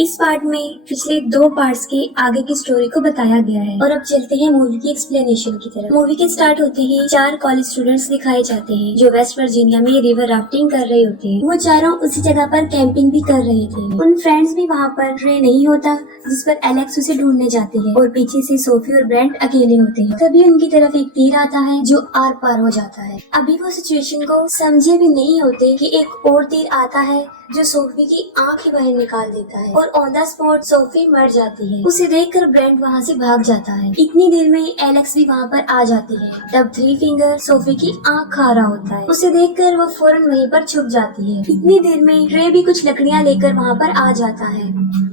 इस पार्ट में पिछले 2 पार्ट्स के आगे की स्टोरी को बताया गया है। और अब चलते हैं मूवी की एक्सप्लेनेशन की तरफ। मूवी के स्टार्ट होते ही 4 कॉलेज स्टूडेंट्स दिखाए जाते हैं जो वेस्ट वर्जीनिया में रिवर राफ्टिंग कर रहे होते हैं। वो चारों उसी जगह पर कैंपिंग भी कर रहे थे। उन फ्रेंड्स भी वहाँ पर ट्रे नहीं होता जिस पर एलेक्स उसे ढूंढने जाते हैं और पीछे से सोफी और ब्रेंट अकेले होते हैं। तभी उनकी तरफ एक तीर आता है जो आर पार हो जाता है। अभी वो सिचुएशन को समझे भी नहीं होते कि एक और तीर आता है जो सोफी की आंख ही बाहर निकाल देता है और ऑन द स्पॉट सोफी मर जाती है। उसे देखकर ब्रेंट वहाँ से भाग जाता है। इतनी देर में एलेक्स भी वहाँ पर आ जाती है। तब थ्री फिंगर सोफी की आंख खा रहा होता है। उसे देखकर वो फौरन वहीं पर छुप जाती है। इतनी देर में ट्रे भी कुछ लकड़ियाँ लेकर वहाँ पर आ जाता है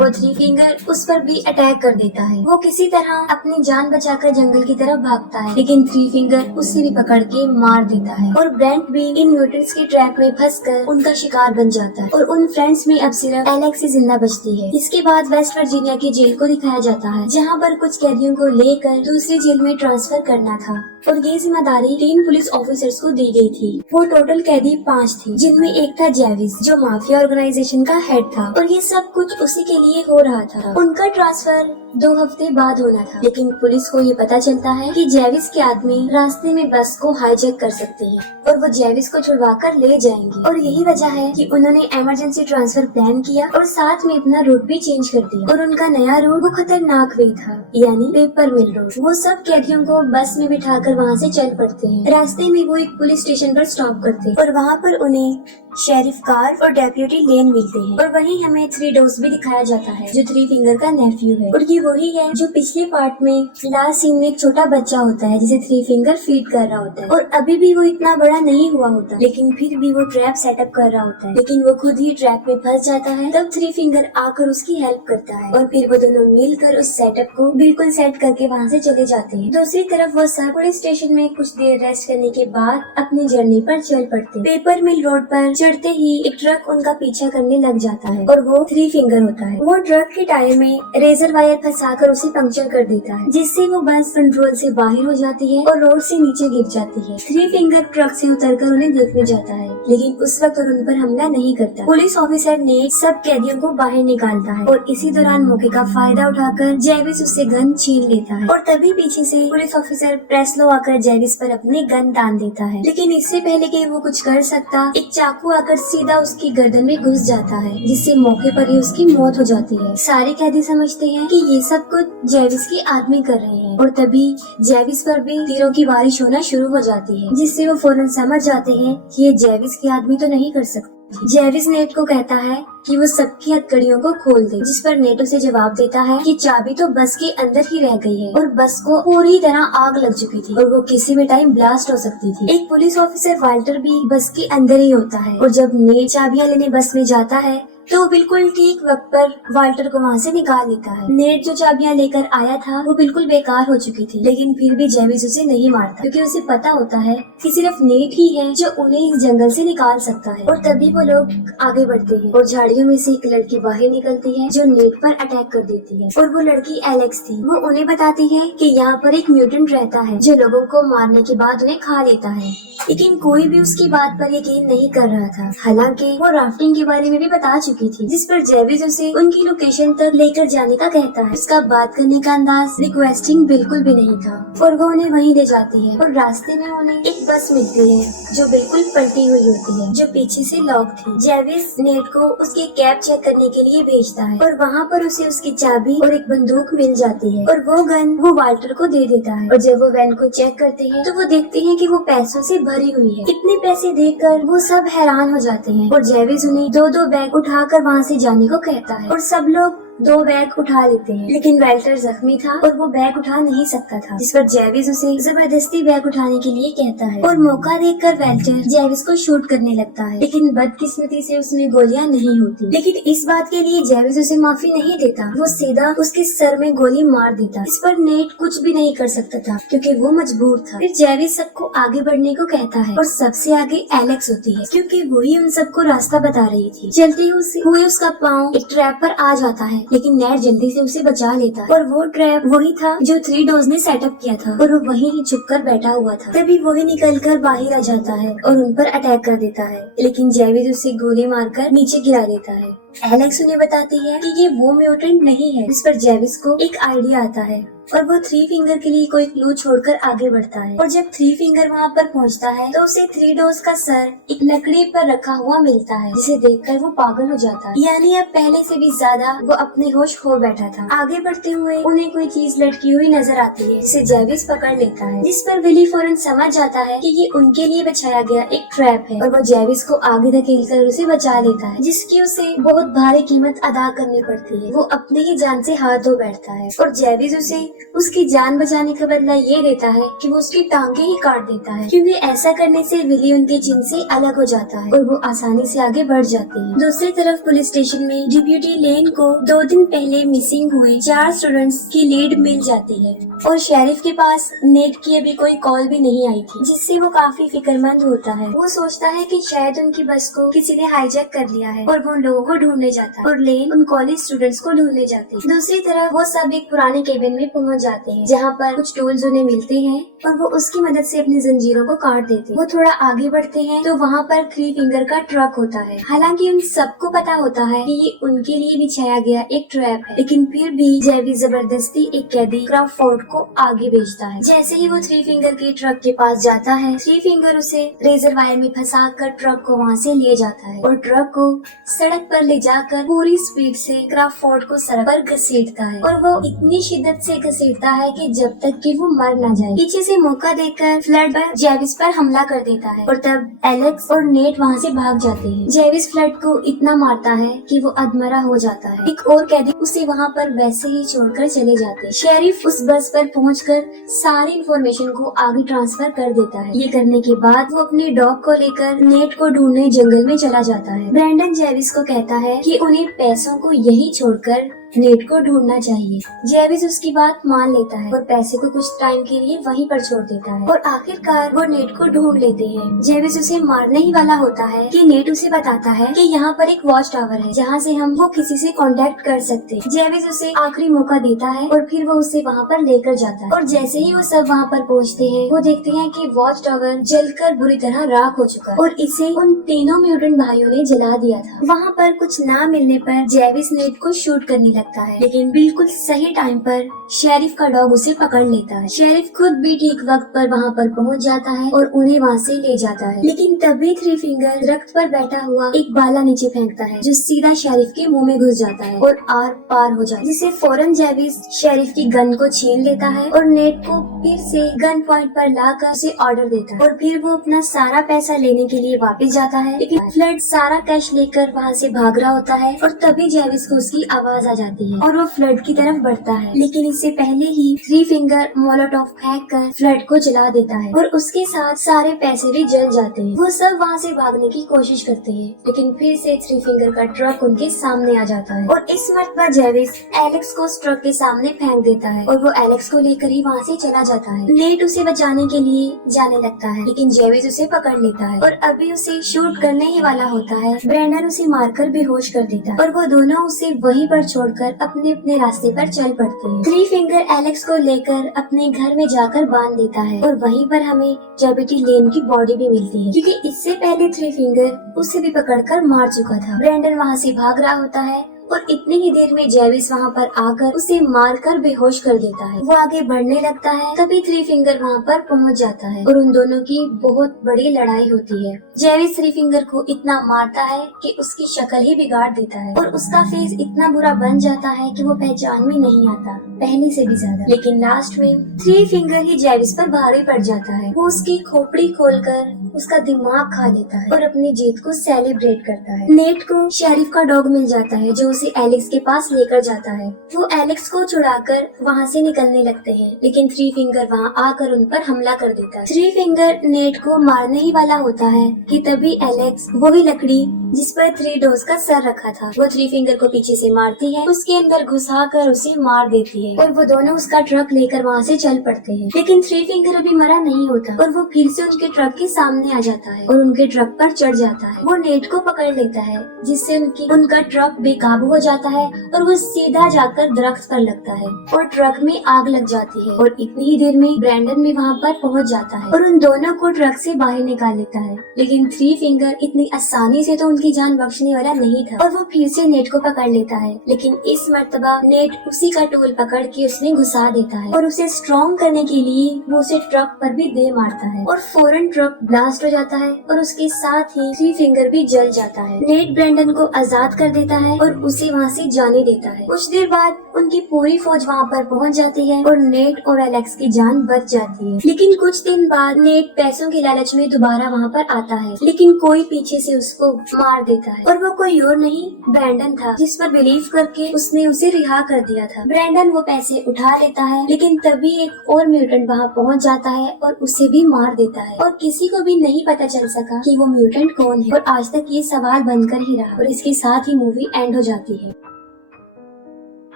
और थ्री फिंगर उस पर भी अटैक कर देता है। वो किसी तरह अपनी जान बचाकर जंगल की तरफ भागता है, लेकिन थ्री फिंगर उसे भी पकड़ के मार देता है और ब्रेंट भी इन म्यूटेंट्स के ट्रैप में फंसकर उनका शिकार बन जाता है। और उन फ्रेंड्स में अब सिर्फ एलेक्स ही जिंदा बचती है। इसके बाद वेस्ट वर्जीनिया की जेल को दिखाया जाता है जहाँ पर कुछ कैदियों को लेकर दूसरी जेल में ट्रांसफर करना था और ये जिम्मेदारी 3 पुलिस ऑफिसर्स को दी गई थी। वो टोटल कैदी 5 थी जिनमें एक था जेविस जो माफिया ऑर्गेनाइजेशन का हेड था और ये सब कुछ उसी के लिए हो रहा था। उनका ट्रांसफर 2 हफ्ते बाद होना था, लेकिन पुलिस को ये पता चलता है कि जेविस के आदमी रास्ते में बस को हाईजैक कर सकते हैं और वो जेविस को छुड़वा कर ले जाएंगे। और यही वजह है कि उन्होंने इमरजेंसी ट्रांसफर प्लान किया और साथ में अपना रूट भी चेंज कर दिया। और उनका नया रूट वो खतरनाक वे था, यानी पेपर मिल रोड। वो सब कैदियों को बस में बिठाकर वहाँ से चल पड़ते हैं। रास्ते में वो एक पुलिस स्टेशन पर स्टॉप करते हैं और वहाँ पर उन्हें शेरिफ कार और डेप्यूटी लेन मिलते हैं। और वहीं हमें 3 डॉग्स भी दिखाया जाता है जो थ्री फिंगर का नेफ्यू है और ये वही है जो पिछले पार्ट में लास्ट सीन में एक छोटा बच्चा होता है जिसे थ्री फिंगर फीड कर रहा होता है। और अभी भी वो इतना बड़ा नहीं हुआ होता, लेकिन फिर भी वो ट्रैप सेटअप कर रहा होता है, लेकिन वो खुद ही ट्रैप में फंस जाता है। तब थ्री फिंगर आकर उसकी हेल्प करता है और फिर वो दोनों मिलकर उस सेटअप को बिल्कुल सेट करके वहाँ से चले जाते हैं। दूसरी तरफ वो सब पुलिस स्टेशन में कुछ देर रेस्ट करने के बाद अपनी जर्नी पर चल पड़ते। पेपर मिल रोड पर चढ़ते ही एक ट्रक उनका पीछा करने लग जाता है और वो थ्री फिंगर होता है। वो ट्रक के टायर में रेजर वायर फंसाकर उसे पंक्चर कर देता है, जिससे वो बस कंट्रोल से बाहर हो जाती है और रोड से नीचे गिर जाती है। थ्री फिंगर ट्रक से उतरकर उन्हें देखने जाता है, लेकिन उस वक्त उन पर हमला नहीं करता। पुलिस ऑफिसर ने सब कैदियों को बाहर निकालता है और इसी दौरान मौके का फायदा उठाकर जेविस उससे गन छीन लेता है। और तभी पीछे से पुलिस ऑफिसर प्रेस्लो आकर जेविस पर अपनी गन तान देता है, लेकिन इससे पहले कि वो कुछ कर सकता, एक चाकू आकर सीधा उसकी गर्दन में घुस जाता है, जिससे मौके पर ही उसकी मौत हो जाती है। सारे कैदी समझते हैं कि ये सब कुछ जेविस के आदमी कर रहे हैं और तभी जेविस पर भी तीरों की बारिश होना शुरू हो जाती है, जिससे वो फौरन समझ जाते हैं कि ये जेविस के आदमी तो नहीं कर सकते। जेविस नेट को कहता है कि वो सबकी हथकड़ियों को खोल दे, जिस पर नेट उसे जवाब देता है कि चाबी तो बस के अंदर ही रह गई है और बस को पूरी तरह आग लग चुकी थी और वो किसी भी टाइम ब्लास्ट हो सकती थी। एक पुलिस ऑफिसर वाल्टर भी बस के अंदर ही होता है और जब नेट चाबियां लेने बस में जाता है तो बिल्कुल ठीक वक्त पर वाल्टर को वहाँ से निकाल लेता है। नेट जो चाबियां लेकर आया था वो बिल्कुल बेकार हो चुकी थी, लेकिन फिर भी जेविस उसे नहीं मारता क्योंकि उसे पता होता है कि सिर्फ नेट ही है जो उन्हें इस जंगल से निकाल सकता है। और तभी वो लोग आगे बढ़ते हैं और झाड़ियों में से एक लड़की बाहर निकलती है जो नेट पर अटैक कर देती है और वो लड़की एलेक्स थी। वो उन्हें बताती है कि यहाँ पर एक म्यूटेंट रहता है जो लोगों को मारने के बाद उन्हें खा लेता है, लेकिन कोई भी उसकी बात पर यकीन नहीं कर रहा था। हालांकि वो राफ्टिंग के बारे में भी बता चुकी थी, जिस पर जेविस उसे उनकी लोकेशन तक लेकर जाने का कहता है। उसका बात करने का अंदाज रिक्वेस्टिंग बिल्कुल भी नहीं था और वो उन्हें वहीं ले जाती है और रास्ते में उन्हें एक बस मिलती है जो बिल्कुल पलटी हुई होती है, जो पीछे से लॉक थी। जेविस नेट को उसकी कैब चेक करने के लिए भेजता है और वहाँ पर उसे उसकी चाबी और एक बंदूक मिल जाती है और वो गन वो वाल्टर को दे देता है। और जब वो वैन को चेक करते हैं तो वो देखते हैं कि वो पैसों से भरी हुई है। इतने पैसे देखकर वो सब हैरान हो जाते हैं और जेविस उन्हें 2-2 बैग उठाकर वहाँ से जाने को कहता है और सब लोग 2 बैग उठा लेते हैं, लेकिन वाल्टर जख्मी था और वो बैग उठा नहीं सकता था, जिस पर जेविस उसे जबरदस्ती बैग उठाने के लिए कहता है और मौका देखकर वाल्टर जेविस को शूट करने लगता है, लेकिन बदकिस्मती से उसमें गोलियां नहीं होती। लेकिन इस बात के लिए जेविस उसे माफी नहीं देता, वो सीधा उसके सर में गोली मार देता। इस पर नेट कुछ भी नहीं कर सकता था क्योंकि वो मजबूर था। फिर जेविस सबको आगे बढ़ने को कहता है और सबसे आगे एलेक्स होती है क्योंकि वही उन सबको रास्ता बता रही थी। चलते हुए उसका पाँव एक ट्रैप पर आ जाता है, लेकिन नेट जल्दी से उसे बचा लेता है और वो ट्रैप वही था जो 3 डॉग्स ने सेटअप किया था और वो वहीं ही छुपकर बैठा हुआ था। तभी वही निकलकर बाहर आ जाता है और उन पर अटैक कर देता है, लेकिन जेविस उसे गोली मारकर नीचे गिरा देता है एलेक्स उन्हें बताती है कि ये वो म्यूटेंट नहीं है, जिस पर जेविस को एक आइडिया आता है और वो थ्री फिंगर के लिए कोई क्लू छोड़कर आगे बढ़ता है। और जब थ्री फिंगर वहाँ पर पहुँचता है तो उसे थ्री डोर्स का सर एक लकड़ी पर रखा हुआ मिलता है, जिसे देखकर वो पागल हो जाता है। यानी अब पहले से भी ज्यादा वो अपने होश खो बैठा था। आगे बढ़ते हुए उन्हें कोई चीज लटकी हुई नजर आती है, जिसे जेविस पकड़ लेता है, जिस पर विली फौरन समझ जाता है कि ये उनके लिए बिछाया गया एक ट्रैप है और वो जेविस को आगे धकेलकर उसे बचा लेता है, जिसकी उसे बहुत भारी कीमत अदा करनी पड़ती है। वो अपने ही जान से हाथ धो बैठता है और जेविस उसे उसकी जान बचाने का बदला ये देता है कि वो उसकी टांगे ही काट देता है, क्योंकि ऐसा करने से विली उनके चिन्ह से अलग हो जाता है और वो आसानी से आगे बढ़ जाते हैं। दूसरी तरफ पुलिस स्टेशन में डिप्यूटी लेन को 2 दिन पहले मिसिंग हुए 4 स्टूडेंट्स की लीड मिल जाती है और शेरिफ के पास नेट की अभी कोई कॉल भी नहीं आई थी, जिससे वो काफी फिक्रमंद होता है। वो सोचता है कि शायद उनकी बस को किसी ने हाईजैक कर लिया है और वो लोगों को ढूंढने जाता है और लेन उन कॉलेज स्टूडेंट्स को ढूंढने जाते हैं। दूसरी तरफ वो सब एक पुराने केबिन में पहुंच जाते हैं, जहाँ पर कुछ टूल्स उन्हें मिलते हैं और वो उसकी मदद से अपनी जंजीरों को काट देते हैं। वो थोड़ा आगे बढ़ते हैं तो वहाँ पर थ्री फिंगर का ट्रक होता है। हालांकि उन सबको पता होता है कि ये उनके लिए बिछाया गया एक ट्रैप है, लेकिन फिर भी जेविस जबरदस्ती एक कैदी क्रॉफोर्ड को आगे भेजता है। जैसे ही वो थ्री फिंगर के ट्रक के पास जाता है, थ्री फिंगर उसे रेजर वायर में फंसा कर ट्रक को वहाँ से ले जाता है और ट्रक को सड़क पर ले जाकर पूरी स्पीड से क्रॉफोर्ड को सड़क पर घसीटता है और वो इतनी शिद्दत से घसीटता है कि जब तक कि वो मर न जाए। पीछे से मौका देकर फ्लड जेविस पर हमला कर देता है और तब एलेक्स और नेट वहाँ से भाग जाते हैं। जेविस फ्लड को इतना मारता है कि वो अधमरा हो जाता है। एक और कैदी उसे वहाँ पर वैसे ही छोड़कर चले जाते हैं। शेरिफ उस बस पर पहुंचकर सारी इंफॉर्मेशन को आगे ट्रांसफर कर देता है। ये करने के बाद वो अपने डॉग को लेकर नेट को ढूंढने जंगल में चला जाता है। ब्रैंडन जेविस को कहता है कि उन्हें पैसों को यही छोड़कर नेट को ढूंढना चाहिए। जेविस उसकी बात मान लेता है और पैसे को कुछ टाइम के लिए वहीं पर छोड़ देता है और आखिरकार वो नेट को ढूंढ लेते हैं। जेविस उसे मारने ही वाला होता है कि नेट उसे बताता है कि यहाँ पर एक वॉच टावर है, जहाँ से हम वो किसी से कांटेक्ट कर सकते हैं। जेविस उसे आखिरी मौका देता है और फिर वो उसे वहाँ पर लेकर जाता है और जैसे ही वो सब वहाँ पर पहुँचते हैं, वो देखते हैं कि वॉच टावर जलकर बुरी तरह राख हो चुका है और इसे उन तीनों म्यूटेंट भाइयों ने जला दिया था। वहाँ पर कुछ ना मिलने पर जेविस नेट को शूट करने लगता है, लेकिन बिल्कुल सही टाइम पर शेरिफ का डॉग उसे पकड़ लेता है। शेरिफ खुद भी ठीक वक्त पर वहाँ पर पहुँच जाता है और उन्हें वहाँ से ले जाता है, लेकिन तभी थ्री फिंगर दरख्त पर बैठा हुआ एक बाला नीचे फेंकता है, जो सीधा शेरिफ के मुंह में घुस जाता है और आर पार हो जाता है, जिसे फौरन जेविस शेरिफ की गन को छीन लेता है और नेट को फिर से गन पॉइंट पर लाकर उसे ऑर्डर देता है और फिर वो अपना सारा पैसा लेने के लिए वापस जाता है, लेकिन फ्लड सारा कैश लेकर वहाँ से भाग रहा होता है और तभी जेविस को उसकी आवाज आ जाती है और वो फ्लड की तरफ बढ़ता है। लेकिन इससे पहले ही थ्री फिंगर मोलोटॉव फेंक कर फ्लड को जला देता है और उसके साथ सारे पैसे भी जल जाते हैं। वो सब वहाँ से भागने की कोशिश करते हैं, लेकिन फिर से थ्री फिंगर का ट्रक उनके सामने आ जाता है और इस मरतबा जेविस एलेक्स को उस ट्रक के सामने फेंक देता है और वो एलेक्स को लेकर ही वहाँ से चला जाता है। नेट उसे बचाने के लिए जाने लगता है, लेकिन जेविस उसे पकड़ लेता है और अभी उसे शूट करने ही वाला होता है। ब्रैंडन उसे मारकर बेहोश कर देता है और वो दोनों उसे वहीं पर छोड़कर अपने अपने रास्ते पर चल पड़ते हैं। थ्री फिंगर एलेक्स को लेकर अपने घर में जाकर बांध देता है और वहीं पर हमें डेप्यूटी लेन की बॉडी भी मिलती है, क्योंकि इससे पहले थ्री फिंगर उसे भी पकड़कर मार चुका था। ब्रैंडन वहाँ से भाग रहा होता है और इतनी ही देर में जेविस वहाँ पर आकर उसे मारकर बेहोश कर देता है। वो आगे बढ़ने लगता है, तभी थ्री फिंगर वहाँ पर पहुँच जाता है और उन दोनों की बहुत बड़ी लड़ाई होती है। जेविस थ्री फिंगर को इतना मारता है कि उसकी शक्ल ही बिगाड़ देता है और उसका फेस इतना बुरा बन जाता है कि वो पहचान में नहीं आता पहले से भी ज्यादा। लेकिन लास्ट में थ्री फिंगर ही जेविस पर भारी पड़ जाता है। वो उसकी खोपड़ी खोलकर उसका दिमाग खा लेता है और अपनी जीत को सेलिब्रेट करता है। नेट को शेरिफ का डॉग मिल जाता है, जो उसे एलेक्स के पास लेकर जाता है। वो एलेक्स को छुड़ाकर वहाँ से निकलने लगते हैं, लेकिन थ्री फिंगर वहाँ आकर उन पर हमला कर देता है। थ्री फिंगर नेट को मारने ही वाला होता है कि तभी एलेक्स वही लकड़ी जिस पर थ्री डोर्स का सर रखा था, वो थ्री फिंगर को पीछे से मारती है, उसके अंदर घुसाकर उसे मार देती है और वो दोनों उसका ट्रक लेकर वहाँ से चल पड़ते हैं। लेकिन थ्री फिंगर अभी मरा नहीं होता और वो फिर से उनके ट्रक के सामने आ जाता है और उनके ट्रक पर चढ़ जाता है। वो नेट को पकड़ लेता है, जिससे उनका ट्रक बेकाबू हो जाता है और वो सीधा जाकर दरख्त पर लगता है और ट्रक में आग लग जाती है और इतनी ही देर में ब्रैंडन भी वहाँ पर पहुँच जाता है और उन दोनों को ट्रक से बाहर निकाल लेता है। लेकिन थ्री फिंगर इतनी आसानी से तो की जान बख्शने वाला नहीं था और वो फिर से नेट को पकड़ लेता है। लेकिन इस मर्तबा नेट उसी का टूल पकड़ के उसमें घुसा देता है और उसे स्ट्रॉन्ग करने के लिए वो उसे ट्रक पर भी दे मारता है और फौरन ट्रक ब्लास्ट हो जाता है और उसके साथ ही थ्री फिंगर भी जल जाता है। नेट ब्रेंडन को आजाद कर देता है और उसे वहाँ से जाने देता है। कुछ देर बाद उनकी पूरी फौज वहाँ पर पहुँच जाती है और नेट और एलेक्स की जान बच जाती है। लेकिन कुछ दिन बाद नेट पैसों के लालच में दोबारा वहाँ पर आता है, लेकिन कोई पीछे से उसको मार देता है और वो कोई और नहीं ब्रैंडन था, जिस पर बिलीव करके उसने उसे रिहा कर दिया था। ब्रैंडन वो पैसे उठा लेता है, लेकिन तभी एक और म्यूटेंट वहाँ पहुँच जाता है और उसे भी मार देता है और किसी को भी नहीं पता चल सका कि वो म्यूटेंट कौन है और आज तक ये सवाल बनकर ही रहा और इसके साथ ही मूवी एंड हो जाती है।